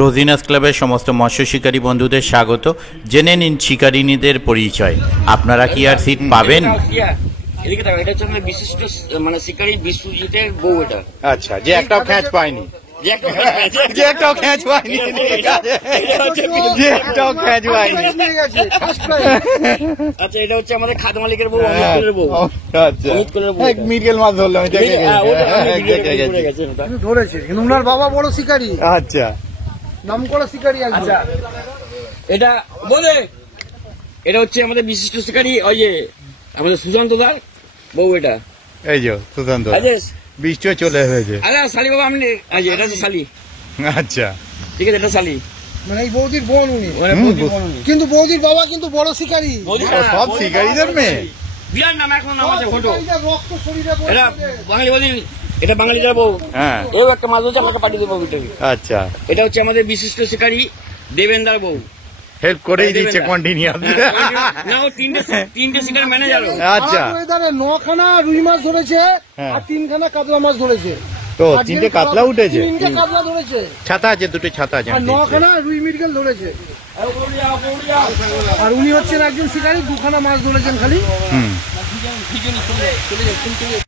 রোজিনাস ক্লাবের সমস্ত মৎস্য শিকারী বন্ধুদের স্বাগত। জেনে নিন শিকারিনীদের পরিচয়। আপনারা কি আর সিট পাবেন? এদিকে দেখো, এটা হচ্ছে আমাদের বিশিষ্ট মানে শিকারী বিশ্বজিতের বউ। এটা আচ্ছা, যে একটাও খ্যাঁচ পায়নি, যে একটাও খ্যাঁচ পায়নি, যে একটাও খ্যাঁচ পায়নি। আচ্ছা, এটা হচ্ছে আমাদের খাদ্য মালিকের বউ, অমিত কোলের বউ। আচ্ছা, মৃগেল মাছ ধরলাম, ধরেছে কিন্তু ওনার বাবা বড় শিকারী। আচ্ছা, নাম করা শিকারী। আচ্ছা, এটা বলে এটা হচ্ছে আমাদের বিশিষ্ট শিকারী, ওই যে আমাদের সুশান্ত দার বউ। এটা এই যে সুশান্ত বৃষ্টিও চলে এসেছে। আরে শালি বাবা, আমি এটা হচ্ছে শালি। আচ্ছা, ঠিক আছে, এটা শালি মানে এই বৌদির বোন উনি। কিন্তু বৌদির বাবা কিন্তু বড় শিকারী। সব শিকারীদের মেয়ে। বিরাট নাম, এখন নাম আছে ঘটো। এটা বাঙালি বৌদি, এটা বাঙালিদের বউ। হ্যাঁ, এও একটা মাছ হচ্ছে, আমাকে পাঠিয়ে দেবো। আচ্ছা, এটা হচ্ছে আমাদের বিশিষ্ট শিকারী দেবেন্দার বউ। হেল্প করেই দিচ্ছে কন্টিনিউ। না, ও তিনটে শিকার ম্যানেজার। আচ্ছা, 9খানা রুই মাছ ধরেছে আর 3খানা কাতলা মাছ ধরেছে। তো 3টে কাতলা উঠেছে, 3টে কাতলা ধরেছে, ছাতা আছে, 2টে ছাতা আছে, আর 9খানা রুই মৃগেল ধরেছে। আর উনি হচ্ছেন একজন শিকারী, 2খানা মাছ ধরেছেন খালি।